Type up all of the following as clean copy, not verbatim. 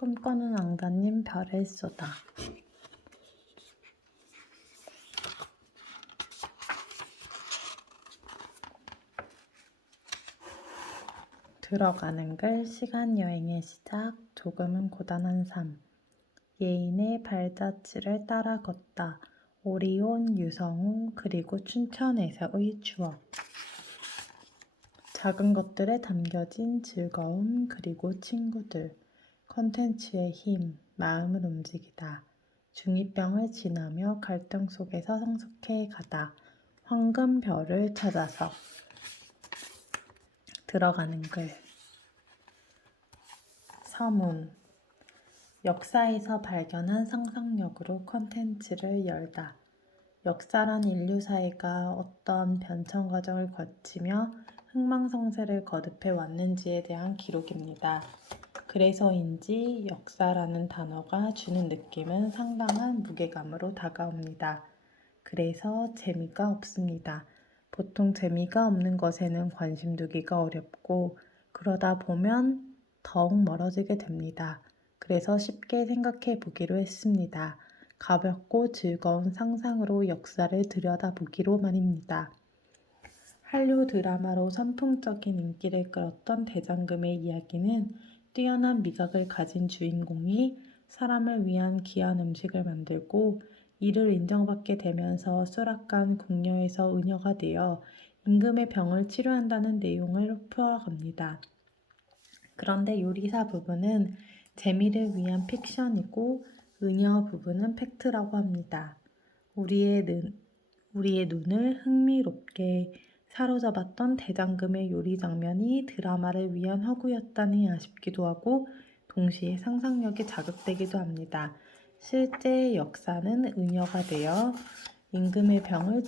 꿈꿔는 앙다님 별을 쏘다. 들어가는 글 시간 여행의 시작. 조금은 고단한 삶. 예인의 발자취를 따라 걷다. 오리온, 유성우, 그리고 춘천에서의 추억. 작은 것들에 담겨진 즐거움, 그리고 친구들. 컨텐츠의 힘, 마음을 움직이다. 중2병을 지나며 갈등 속에서 성숙해 가다. 황금별을 찾아서. 들어가는 글. 서문. 역사에서 발견한 상상력으로 컨텐츠를 열다. 역사란 인류 사회가 어떤 변천 과정을 거치며 흥망성쇠를 거듭해 왔는지에 대한 기록입니다. 그래서인지 역사라는 단어가 주는 느낌은 상당한 무게감으로 다가옵니다. 그래서 재미가 없습니다. 보통 재미가 없는 것에는 관심 두기가 어렵고 그러다 보면 더욱 멀어지게 됩니다. 그래서 쉽게 생각해 보기로 했습니다. 가볍고 즐거운 상상으로 역사를 들여다보기로 말입니다. 한류 드라마로 선풍적인 인기를 끌었던 대장금의 이야기는 뛰어난 미각을 가진 주인공이 사람을 위한 귀한 음식을 만들고 이를 인정받게 되면서 수락관 궁녀에서 의녀가 되어 임금의 병을 치료한다는 내용을 풀어갑니다. 그런데 요리사 부분은 재미를 위한 픽션이고 의녀 부분은 팩트라고 합니다. 우리의 눈을 흥미롭게 사로잡았던 대장금의 요리 장면이 드라마를 위한 허구였다니 아쉽기도 하고 동시에 상상력이 자극되기도 합니다. 실제 역사는 의녀가 되어 임금의 병을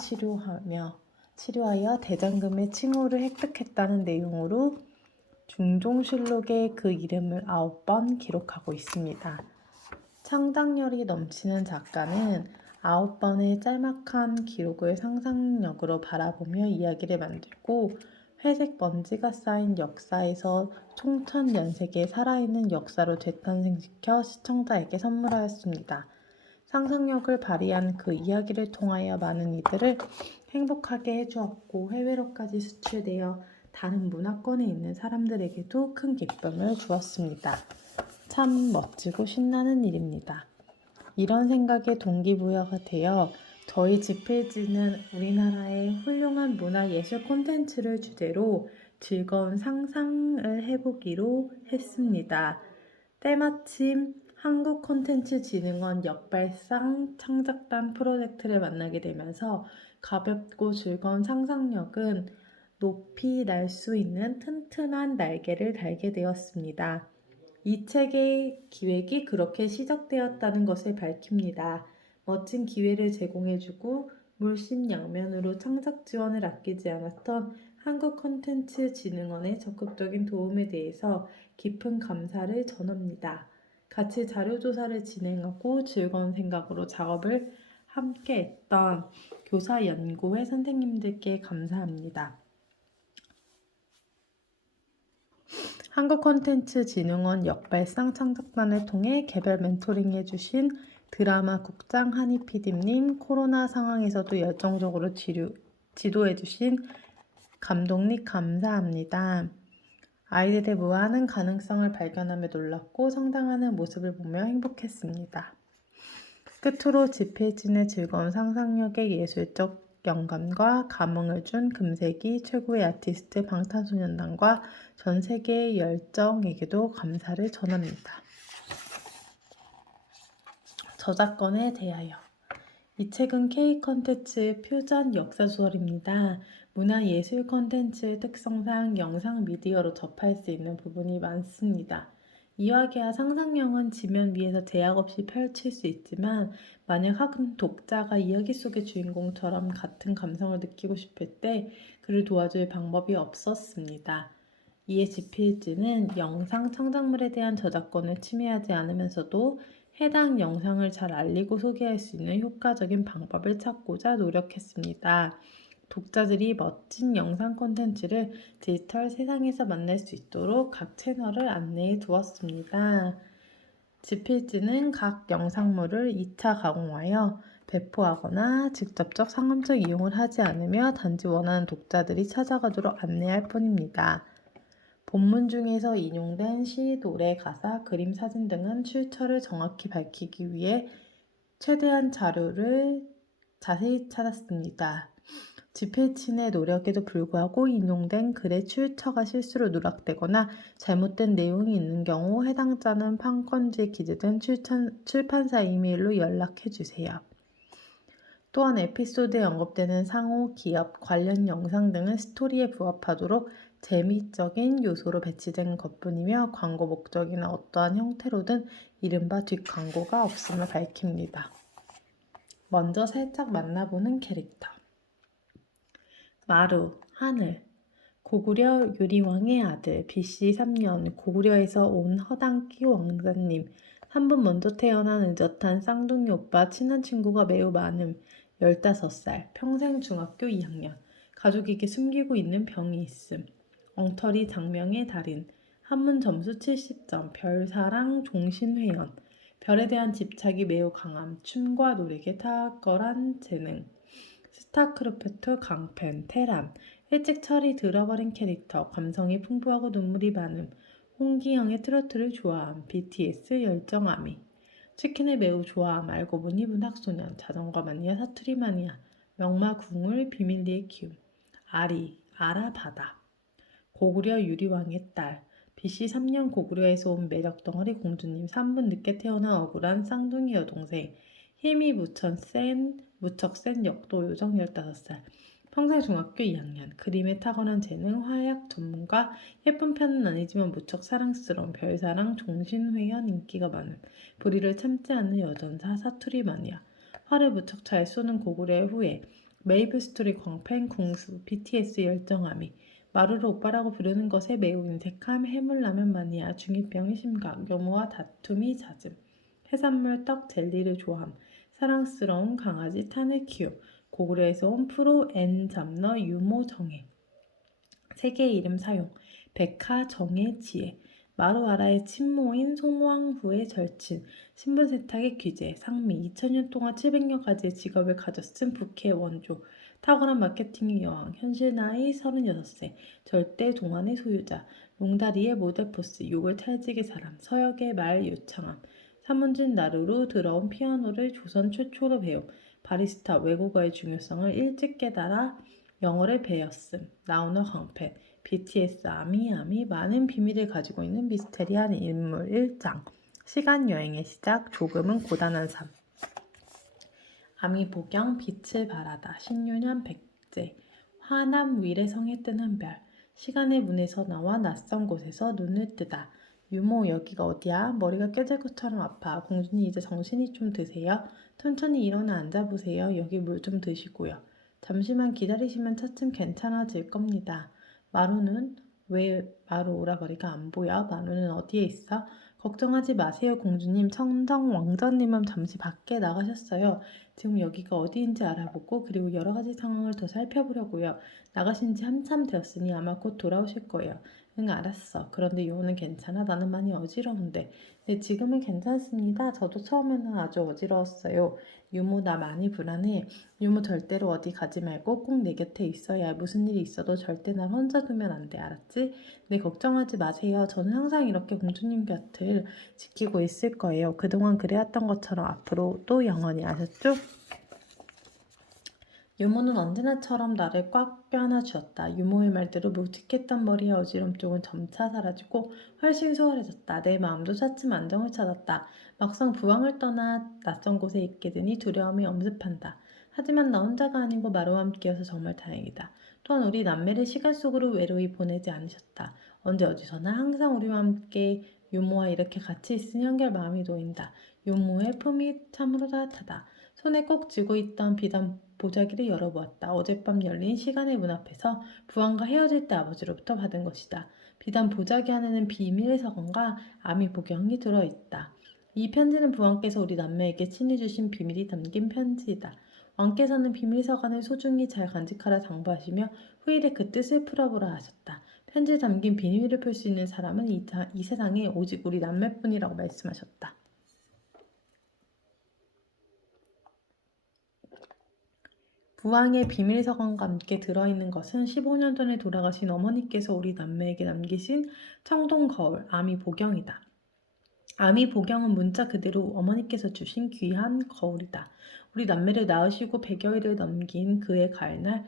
치료하여 대장금의 칭호를 획득했다는 내용으로 중종실록에 그 이름을 9번 기록하고 있습니다. 창작력이 넘치는 작가는 9번의 짤막한 기록을 상상력으로 바라보며 이야기를 만들고 회색 먼지가 쌓인 역사에서 총천연색의 살아있는 역사로 재탄생시켜 시청자에게 선물하였습니다. 상상력을 발휘한 그 이야기를 통하여 많은 이들을 행복하게 해주었고 해외로까지 수출되어 다른 문화권에 있는 사람들에게도 큰 기쁨을 주었습니다. 참 멋지고 신나는 일입니다. 이런 생각에 동기부여가 되어 저희 집필지는 우리나라의 훌륭한 문화예술 콘텐츠를 주제로 즐거운 상상을 해보기로 했습니다. 때마침 한국콘텐츠진흥원 역발상 창작단 프로젝트를 만나게 되면서 가볍고 즐거운 상상력은 높이 날 수 있는 튼튼한 날개를 달게 되었습니다. 이 책의 기획이 그렇게 시작되었다는 것을 밝힙니다. 멋진 기회를 제공해주고 물심양면으로 창작 지원을 아끼지 않았던 한국콘텐츠진흥원의 적극적인 도움에 대해서 깊은 감사를 전합니다. 같이 자료조사를 진행하고 즐거운 생각으로 작업을 함께했던 교사연구회 선생님들께 감사합니다. 한국콘텐츠진흥원 역발상 창작단을 통해 개별 멘토링 해주신 드라마 국장 한희 PD님, 코로나 상황에서도 열정적으로 지도해주신 감독님 감사합니다. 아이들의 무한한 가능성을 발견하며 놀랐고 성장하는 모습을 보며 행복했습니다. 끝으로 집필진의 즐거운 상상력에 예술적 영감과 감흥을 준 금세기 최고의 아티스트 방탄소년단과 전 세계의 열정에게도 감사를 전합니다. 저작권에 대하여 이 책은 K컨텐츠의 퓨전 역사소설입니다. 문화예술 콘텐츠의 특성상 영상 미디어로 접할 수 있는 부분이 많습니다. 이야기와 상상력은 지면 위에서 제약 없이 펼칠 수 있지만 만약 한 독자가 이야기 속의 주인공처럼 같은 감성을 느끼고 싶을 때 그를 도와줄 방법이 없었습니다. 이에 지필지는 영상 창작물에 대한 저작권을 침해하지 않으면서도 해당 영상을 잘 알리고 소개할 수 있는 효과적인 방법을 찾고자 노력했습니다. 독자들이 멋진 영상 콘텐츠를 디지털 세상에서 만날 수 있도록 각 채널을 안내해 두었습니다. 집필지는 각 영상물을 2차 가공하여 배포하거나 직접적 상업적 이용을 하지 않으며 단지 원하는 독자들이 찾아가도록 안내할 뿐입니다. 본문 중에서 인용된 시, 노래, 가사, 그림, 사진 등은 출처를 정확히 밝히기 위해 최대한 자료를 자세히 찾았습니다. 집필진의 노력에도 불구하고 인용된 글의 출처가 실수로 누락되거나 잘못된 내용이 있는 경우 해당자는 판권지에 기재된 출판사 이메일로 연락해 주세요. 또한 에피소드에 언급되는 상호, 기업, 관련 영상 등은 스토리에 부합하도록 재미적인 요소로 배치된 것뿐이며 광고 목적이나 어떠한 형태로든 이른바 뒷광고가 없음을 밝힙니다. 먼저 살짝 만나보는 캐릭터. 마루, 하늘. 고구려 유리왕의 아들, BC 3년 고구려에서 온 허당끼 왕자님. 한 분 먼저 태어난 의젓한 쌍둥이 오빠 친한 친구가 매우 많음. 15살, 평생 중학교 2학년. 가족에게 숨기고 있는 병이 있음. 엉터리 장명의 달인. 한문 점수 70점, 별사랑 종신회연. 별에 대한 집착이 매우 강함. 춤과 노력에 탁월한 재능. 스타크래프트 강팬, 테란. 일찍 철이 들어버린 캐릭터, 감성이 풍부하고 눈물이 많음. 홍기영의 트로트를 좋아함. BTS 열정아미. 치킨을 매우 좋아함. 알고 보니 문학소년, 자전거 마니아, 사투리 마니아. 명마 궁을 비밀리에 키움. 아리, 아라바다. 고구려 유리왕의 딸. BC 3년 고구려에서 온 매력덩어리 공주님. 3분 늦게 태어난 억울한 쌍둥이 여동생. 힘이 무척 센 역도 요정 15살. 평생 중학교 2학년. 그림에 타고난 재능, 화약 전문가. 예쁜 편은 아니지만 무척 사랑스러운 별사랑 종신회연 인기가 많은. 불의를 참지 않는 여전사 사투리 마니아. 화를 무척 잘 쏘는 고구려의 후예. 메이플 스토리 광팬 궁수. BTS 열정아미. 마루를 오빠라고 부르는 것에 매우 인색함. 해물라면 마니아. 중2병의 심각. 유모와 다툼이 잦음. 해산물 떡 젤리를 좋아함. 사랑스러운 강아지 탄을 키움. 고구려에서 온 프로 N 잡너 유모 정혜. 세계 이름 사용. 백하 정의 지혜. 마루아라의 친모인 송왕후의 절친. 신분 세탁의 귀재. 상미. 2000년 동안 700여 가지의 직업을 가졌음. 북해 원조. 탁월한 마케팅의 여왕. 현실 나이 36세. 절대 동안의 소유자. 롱다리의 모델 포스. 욕을 찰지게 사람. 서역의 말 유창함. 사문진 나루로 들어온 피아노를 조선 최초로 배움. 바리스타 외국어의 중요성을 일찍 깨달아 영어를 배웠음. 나우너 광팬. BTS 아미 많은 비밀을 가지고 있는 미스테리한 인물 1장. 시간 여행의 시작. 조금은 고단한 삶. 아미 복영 빛을 발하다. 신유년 백제. 화남 위례성에 뜨는 별. 시간의 문에서 나와 낯선 곳에서 눈을 뜨다. 유모 여기가 어디야? 머리가 깨질 것처럼 아파. 공주님 이제 정신이 좀 드세요? 천천히 일어나 앉아보세요. 여기 물 좀 드시고요. 잠시만 기다리시면 차츰 괜찮아질 겁니다. 마루는 왜 마루 오라버리가 안 보여? 마루는 어디에 있어? 걱정하지 마세요 공주님. 청정 왕자님은 잠시 밖에 나가셨어요. 지금 여기가 어디인지 알아보고 그리고 여러 가지 상황을 더 살펴보려고요. 나가신 지 한참 되었으니 아마 곧 돌아오실 거예요. 응, 알았어. 그런데 요는 괜찮아? 나는 많이 어지러운데. 네, 지금은 괜찮습니다. 저도 처음에는 아주 어지러웠어요. 유모 나 많이 불안해. 유모 절대로 어디 가지 말고 꼭 내 곁에 있어야 해. 무슨 일이 있어도 절대 날 혼자 두면 안 돼. 알았지? 네, 걱정하지 마세요. 저는 항상 이렇게 공주님 곁을 지키고 있을 거예요. 그동안 그래왔던 것처럼 앞으로도 영원히. 아셨죠? 유모는 언제나처럼 나를 꽉 껴안아 주었다. 유모의 말대로 묵직했던 머리의 어지럼 쪽은 점차 사라지고 훨씬 수월해졌다. 내 마음도 차츰 안정을 찾았다. 막상 부왕을 떠나 낯선 곳에 있게 되니 두려움이 엄습한다. 하지만 나 혼자가 아니고 마루와 함께여서 정말 다행이다. 또한 우리 남매를 시간 속으로 외로이 보내지 않으셨다. 언제 어디서나 항상 우리와 함께 유모와 이렇게 같이 있으니 한결 마음이 놓인다. 유모의 품이 참으로 따뜻하다. 손에 꼭 쥐고 있던 비단 보자기를 열어보았다. 어젯밤 열린 시간의 문 앞에서 부왕과 헤어질 때 아버지로부터 받은 것이다. 비단 보자기 안에는 비밀의 서간과 아미 복영이 들어있다. 이 편지는 부왕께서 우리 남매에게 친히 주신 비밀이 담긴 편지이다. 왕께서는 비밀 서간을 소중히 잘 간직하라 당부하시며 후일에 그 뜻을 풀어보라 하셨다. 편지에 담긴 비밀을 풀 수 있는 사람은 이 세상에 오직 우리 남매뿐이라고 말씀하셨다. 부왕의 비밀서관과 함께 들어있는 것은 15년 전에 돌아가신 어머니께서 우리 남매에게 남기신 청동거울 아미보경이다. 아미보경은 문자 그대로 어머니께서 주신 귀한 거울이다. 우리 남매를 낳으시고 100여일을 넘긴 그의 가을날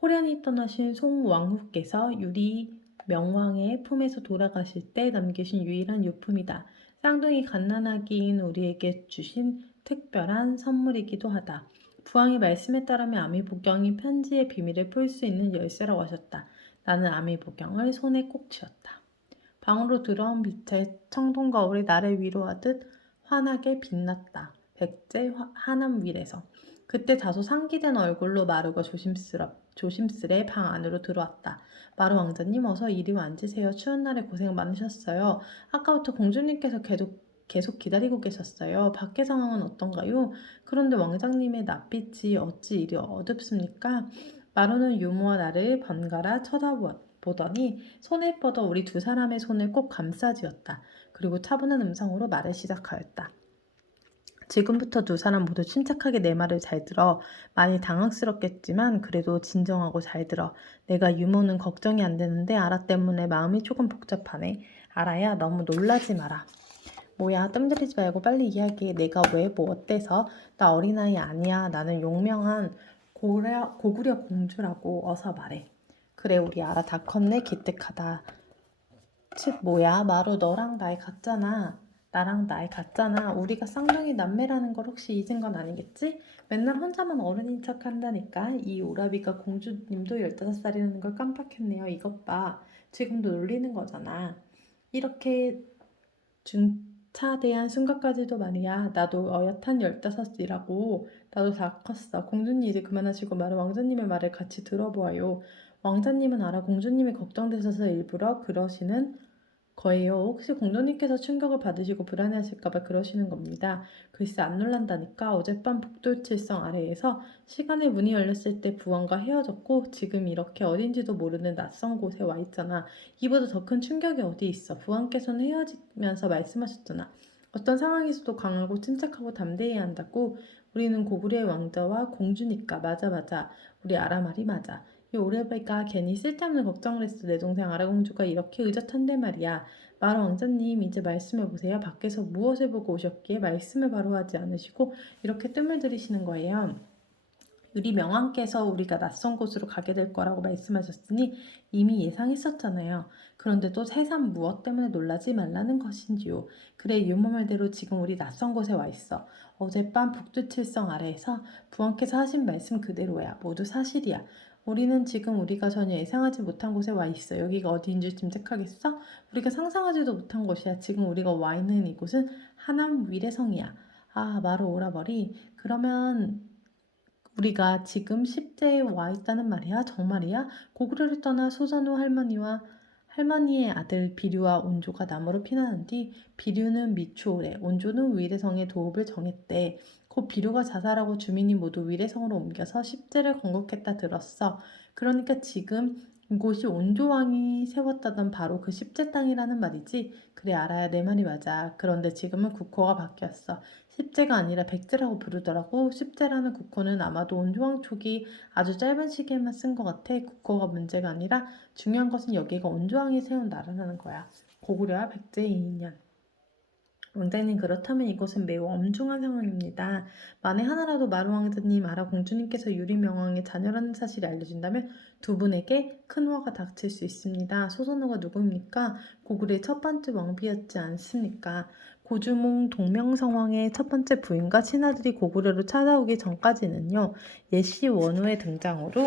호련히 떠나신 송왕후께서 유리 명왕의 품에서 돌아가실 때 남기신 유일한 유품이다. 쌍둥이 갓난아기인 우리에게 주신 특별한 선물이기도 하다. 부왕의 말씀에 따르면 아미보경이 편지의 비밀을 풀 수 있는 열쇠라고 하셨다. 나는 아미보경을 손에 꼭 쥐었다. 방으로 들어온 빛에 청동거울이 나를 위로하듯 환하게 빛났다. 백제 하남 위에서. 그때 다소 상기된 얼굴로 마루가 조심스레 방 안으로 들어왔다. 마루 왕자님 어서 이리 와 앉으세요. 추운 날에 고생 많으셨어요. 아까부터 공주님께서 계속 기다리고 계셨어요. 밖의 상황은 어떤가요? 그런데 왕자님의 낯빛이 어찌 이리 어둡습니까? 마루는 유모와 나를 번갈아 쳐다보더니 손을 뻗어 우리 두 사람의 손을 꼭 감싸쥐었다. 그리고 차분한 음성으로 말을 시작하였다. 지금부터 두 사람 모두 침착하게 내 말을 잘 들어. 많이 당황스럽겠지만 그래도 진정하고 잘 들어. 내가 유모는 걱정이 안 되는데 아라 때문에 마음이 조금 복잡하네. 아라야, 너무 놀라지 마라. 뭐야, 뜸들이지 말고 빨리 이야기해. 내가 왜 뭐 어때서? 나 어린아이 아니야. 나는 용명한 고구려 공주라고. 어서 말해. 그래, 우리 아라 다 컸네. 기특하다. 즉 뭐야, 마루 너랑 나이 같잖아. 나랑 나이 같잖아. 우리가 쌍둥이 남매라는 걸 혹시 잊은 건 아니겠지? 맨날 혼자만 어른인 척 한다니까. 이 오라비가 공주님도 15살이라는 걸 깜빡했네요. 이것 봐. 지금도 놀리는 거잖아. 이렇게 중차대한 순간까지도 말이야. 나도 어엿한 15이라고. 나도 다 컸어. 공주님 이제 그만하시고 말은 왕자님의 말을 같이 들어보아요. 왕자님은 알아 공주님이 걱정되셔서 일부러 그러시는 거예요. 혹시 공주님께서 충격을 받으시고 불안해하실까봐 그러시는 겁니다. 글쎄 안 놀란다니까. 어젯밤 북돌칠성 아래에서 시간의 문이 열렸을 때 부왕과 헤어졌고 지금 이렇게 어딘지도 모르는 낯선 곳에 와 있잖아. 이보다 더 큰 충격이 어디 있어. 부왕께서는 헤어지면서 말씀하셨잖아. 어떤 상황에서도 강하고 침착하고 담대해야 한다고. 우리는 고구려의 왕자와 공주니까. 맞아. 우리 아라 말이 맞아. 이 오래배가 괜히 쓸데없는 걱정을 했어. 내 동생 아라공주가 이렇게 의젓한데 말이야. 마루 왕자님 이제 말씀해보세요. 밖에서 무엇을 보고 오셨기에 말씀을 바로 하지 않으시고 이렇게 뜸을 들이시는 거예요. 유리 명왕께서 우리가 낯선 곳으로 가게 될 거라고 말씀하셨으니 이미 예상했었잖아요. 그런데도 새삼 무엇 때문에 놀라지 말라는 것인지요. 그래 유모 말대로 지금 우리 낯선 곳에 와 있어. 어젯밤 북두칠성 아래에서 부왕께서 하신 말씀 그대로야. 모두 사실이야. 우리는 지금 우리가 전혀 예상하지 못한 곳에 와 있어. 여기가 어디인 줄 짐작하겠어? 우리가 상상하지도 못한 곳이야. 지금 우리가 와 있는 이곳은 하남 위례성이야. 아, 마루 오라버리. 그러면 우리가 지금 10대에 와 있다는 말이야? 정말이야? 고구려를 떠나 소선우 할머니와 할머니의 아들 비류와 온조가 남으로 피난한 뒤 비류는 미추홀에 온조는 위례성에 도읍을 정했대. 곧 비류가 자살하고 주민이 모두 위례성으로 옮겨서 10제를 건국했다 들었어. 그러니까 지금 이곳이 온조왕이 세웠다던 바로 그 10제 땅이라는 말이지? 그래 알아야 내 말이 맞아. 그런데 지금은 국호가 바뀌었어. 10제가 아니라 100제라고 부르더라고. 10제라는 국호는 아마도 온조왕 초기 아주 짧은 시기에만 쓴 것 같아. 국호가 문제가 아니라 중요한 것은 여기가 온조왕이 세운 나라라는 거야. 고구려와 백제의 인연. 왕자님 그렇다면 이것은 매우 엄중한 상황입니다. 만에 하나라도 마루 왕자님, 아라 공주님께서 유리 명왕의 자녀라는 사실이 알려진다면 두 분에게 큰 화가 닥칠 수 있습니다. 소선호가 누구입니까? 고구려의 첫 번째 왕비였지 않습니까? 고주몽 동명성왕의 첫 번째 부인과 친아들이 고구려로 찾아오기 전까지는요. 예시 원후의 등장으로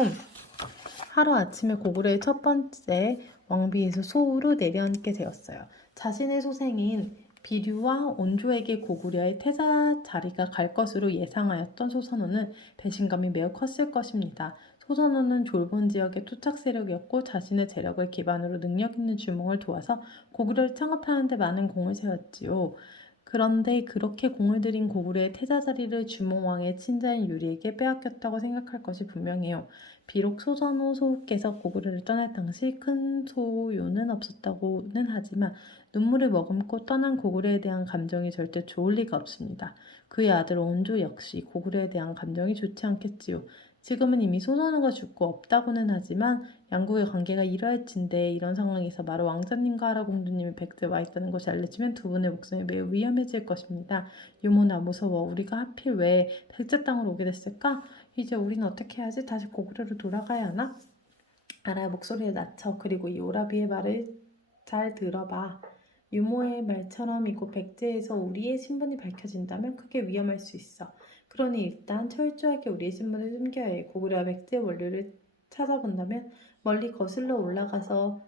하루아침에 고구려의 첫 번째 왕비에서 소우로 내려앉게 되었어요. 자신의 소생인 비류와 온조에게 고구려의 태자 자리가 갈 것으로 예상하였던 소선호는 배신감이 매우 컸을 것입니다. 소선호는 졸본 지역의 토착 세력이었고 자신의 재력을 기반으로 능력 있는 주몽을 도와서 고구려를 창업하는 데 많은 공을 세웠지요. 그런데 그렇게 공을 들인 고구려의 태자 자리를 주몽왕의 친자인 유리에게 빼앗겼다고 생각할 것이 분명해요. 비록 소선호 소후께서 고구려를 떠날 당시 큰 소요는 없었다고는 하지만 눈물을 머금고 떠난 고구려에 대한 감정이 절대 좋을 리가 없습니다. 그의 아들 온조 역시 고구려에 대한 감정이 좋지 않겠지요. 지금은 이미 소선호가 죽고 없다고는 하지만 양국의 관계가 이러할진데 이런 상황에서 바로 왕자님과 하라 공주님이 백제에 와 있다는 것이 알려지면 두 분의 목숨이 매우 위험해질 것입니다. 유모나 무서워. 우리가 하필 왜 백제 땅으로 오게 됐을까? 이제 우리는 어떻게 해야지? 다시 고구려로 돌아가야 하나? 아라야 목소리를 낮춰. 그리고 이 오라비의 말을 잘 들어봐. 유모의 말처럼 이곳 백제에서 우리의 신분이 밝혀진다면 크게 위험할 수 있어. 그러니 일단 철저하게 우리의 신분을 숨겨야 해. 고구려와 백제의 원료를 찾아본다면 멀리 거슬러 올라가서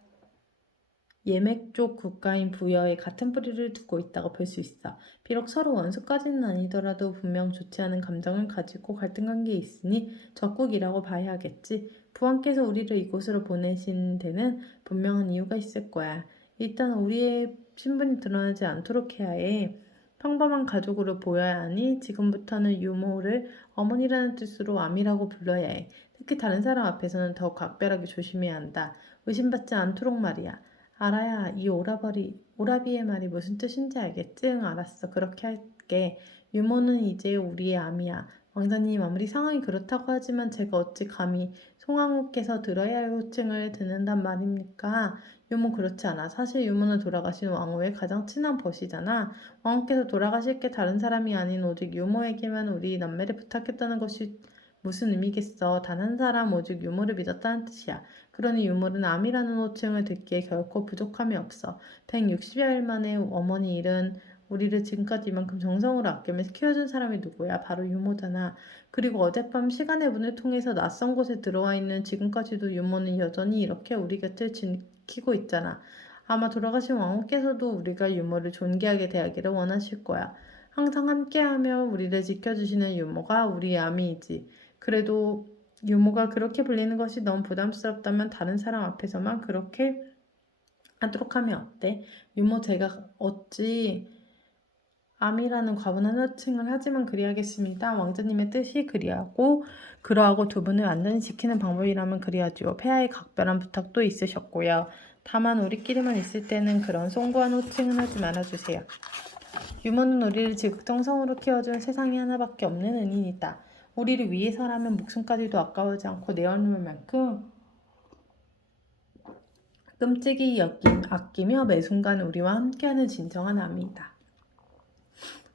예맥 쪽 국가인 부여에 같은 뿌리를 두고 있다고 볼 수 있어. 비록 서로 원수까지는 아니더라도 분명 좋지 않은 감정을 가지고 갈등 관계에 있으니 적국이라고 봐야 하겠지. 부왕께서 우리를 이곳으로 보내신 데는 분명한 이유가 있을 거야. 일단 우리의 신분이 드러나지 않도록 해야 해. 평범한 가족으로 보여야 하니 지금부터는 유모를 어머니라는 뜻으로 암이라고 불러야 해. 특히 다른 사람 앞에서는 더욱 각별하게 조심해야 한다. 의심받지 않도록 말이야. 알아야 이 오라비의 말이 무슨 뜻인지 알겠지? 응, 알았어. 그렇게 할게. 유모는 이제 우리의 암이야. 왕자님 아무리 상황이 그렇다고 하지만 제가 어찌 감히 송황후께서 들어야 할 호칭을 듣는단 말입니까? 유모 그렇지 않아. 사실 유모는 돌아가신 왕후의 가장 친한 벗이잖아. 왕후께서 돌아가실 게 다른 사람이 아닌 오직 유모에게만 우리 남매를 부탁했다는 것이 무슨 의미겠어. 단 한 사람 오직 유모를 믿었다는 뜻이야. 그러니 유물은 암이라는 호칭을 듣기에 결코 부족함이 없어. 160여일 만에 어머니 잃은 우리를 지금까지 이만큼 정성으로 아끼면서 키워준 사람이 누구야? 바로 유모잖아. 그리고 어젯밤 시간의 문을 통해서 낯선 곳에 들어와 있는 지금까지도 유모는 여전히 이렇게 우리 곁을 지키고 있잖아. 아마 돌아가신 왕후께서도 우리가 유모를 존귀하게 대하기를 원하실 거야. 항상 함께하며 우리를 지켜주시는 유모가 우리의 아미이지. 그래도 유모가 그렇게 불리는 것이 너무 부담스럽다면 다른 사람 앞에서만 그렇게 하도록 하면 어때? 유모 제가 어찌 암이라는 과분한 호칭을 하지만 그리하겠습니다. 왕자님의 뜻이 그러하고 두 분을 완전히 지키는 방법이라면 그리하지요. 폐하의 각별한 부탁도 있으셨고요. 다만 우리끼리만 있을 때는 그런 송구한 호칭은 하지 말아주세요. 유모는 우리를 지극정성으로 키워준 세상에 하나밖에 없는 은인이다. 우리를 위해서라면 목숨까지도 아까워하지 않고 내어놓을 만큼 끔찍이 아끼며 매 순간 우리와 함께하는 진정한 아미이다.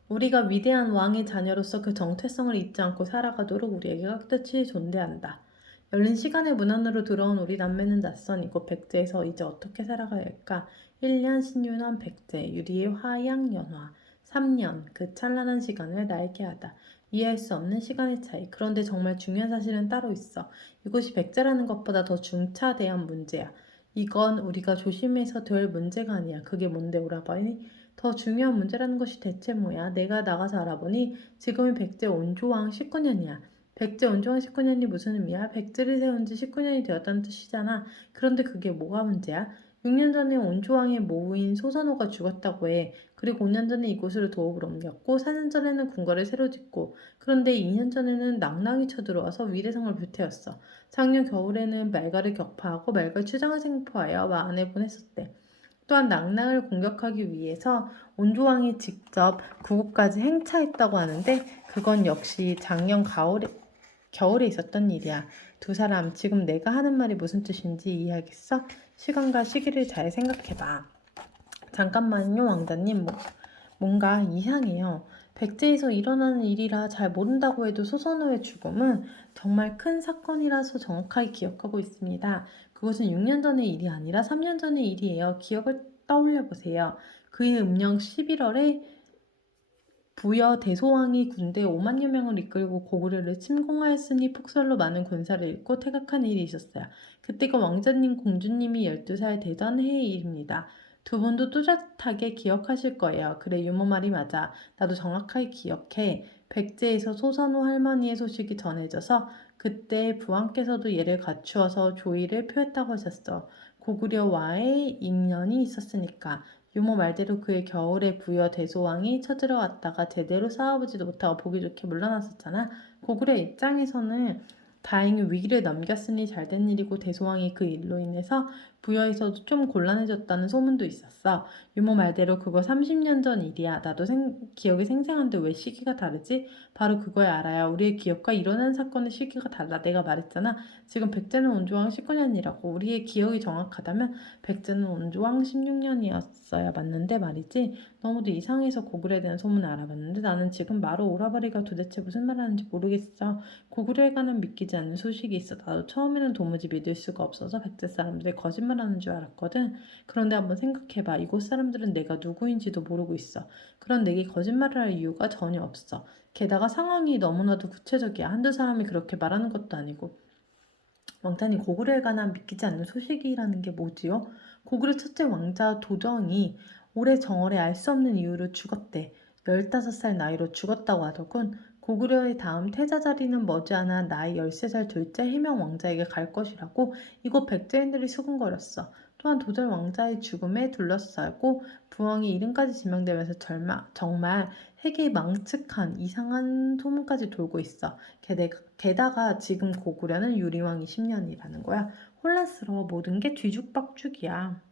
우리가 위대한 왕의 자녀로서 그 정체성을 잊지 않고 살아가도록 우리에게 깍듯이 존대한다. 열린 시간의 문 안으로 들어온 우리 남매는 낯선 이곳 백제에서 이제 어떻게 살아가야 할까? 1년 신유난 백제, 유리의 화양연화. 3년, 그 찬란한 시간을 날게 하다. 이해할 수 없는 시간의 차이. 그런데 정말 중요한 사실은 따로 있어. 이곳이 백제라는 것보다 더 중차대한 문제야. 이건 우리가 조심해서 될 문제가 아니야. 그게 뭔데 오라버니? 더 중요한 문제라는 것이 대체 뭐야? 내가 나가서 알아보니 지금이 백제 온조왕 19년이야. 백제 온조왕 19년이 무슨 의미야? 백제를 세운 지 19년이 되었다는 뜻이잖아. 그런데 그게 뭐가 문제야? 6년 전에 온조왕의 모우인 소선호가 죽었다고 해. 그리고 5년 전에 이곳으로 도읍을 옮겼고 4년 전에는 궁궐을 새로 짓고 그런데 2년 전에는 낭랑이 쳐들어와서 위례성을 불태웠어. 작년 겨울에는 말가를 격파하고 말가 추장을 생포하여 마안을 보냈었대. 또한 낭랑을 공격하기 위해서 온조왕이 직접 구국까지 행차했다고 하는데 그건 역시 작년 겨울에 있었던 일이야. 두 사람 지금 내가 하는 말이 무슨 뜻인지 이해하겠어? 시간과 시기를 잘 생각해봐. 잠깐만요, 왕자님. 뭔가 이상해요. 백제에서 일어나는 일이라 잘 모른다고 해도 소선호의 죽음은 정말 큰 사건이라서 정확하게 기억하고 있습니다. 그것은 6년 전의 일이 아니라 3년 전의 일이에요. 기억을 떠올려 보세요. 그해 음력 11월에 부여 대소왕이 군대 5만여 명을 이끌고 고구려를 침공하였으니 폭설로 많은 군사를 잃고 퇴각한 일이 있었어요. 그때가 왕자님 공주님이 12살 되던 해의 일입니다. 두 분도 뚜렷하게 기억하실 거예요. 그래 유모 말이 맞아. 나도 정확하게 기억해. 백제에서 소선호 할머니의 소식이 전해져서 그때 부왕께서도 예를 갖추어서 조의를 표했다고 하셨어. 고구려와의 인연이 있었으니까. 유모 말대로 그의 겨울에 부여 대소왕이 쳐들어왔다가 제대로 싸워보지도 못하고 보기 좋게 물러났었잖아. 고구려 입장에서는 다행히 위기를 넘겼으니 잘된 일이고 대소왕이 그 일로 인해서 부여에서도 좀 곤란해졌다는 소문도 있었어. 유모 말대로 그거 30년 전 일이야. 나도 기억이 생생한데 왜 시기가 다르지? 바로 그거야 알아야. 우리의 기억과 일어난 사건의 시기가 달라. 내가 말했잖아. 지금 백제는 온조왕 19년이라고. 우리의 기억이 정확하다면 백제는 온조왕 16년이었어야 맞는데 말이지. 너무도 이상해서 고구려에 대한 소문을 알아봤는데 나는 지금 마루 오라버리가 도대체 무슨 말하는지 모르겠어. 고구려에 관한 믿기지 않는 소식이 있어. 나도 처음에는 도무지 믿을 수가 없어서 백제 사람들이 거짓말하는 줄 알았거든. 그런데 한번 생각해봐. 이곳 사람들은 내가 누구인지도 모르고 있어. 그런 내게 거짓말을 할 이유가 전혀 없어. 게다가 상황이 너무나도 구체적이야. 한두 사람이 그렇게 말하는 것도 아니고. 왕탄이 고구려에 관한 믿기지 않는 소식이라는 게 뭐지요? 고구려 첫째 왕자 도정이 올해 정월에 알 수 없는 이유로 죽었대. 15살 나이로 죽었다고 하더군. 고구려의 다음 태자 자리는 머지않아 나이 13살 둘째 해명 왕자에게 갈 것이라고 이곳 백제인들이 수군거렸어. 또한 도절 왕자의 죽음에 둘러싸고 부왕이 이름까지 지명되면서 정말 세계 망측한 이상한 소문까지 돌고 있어. 게다가 지금 고구려는 유리왕 20년이라는 거야. 혼란스러워. 모든 게 뒤죽박죽이야.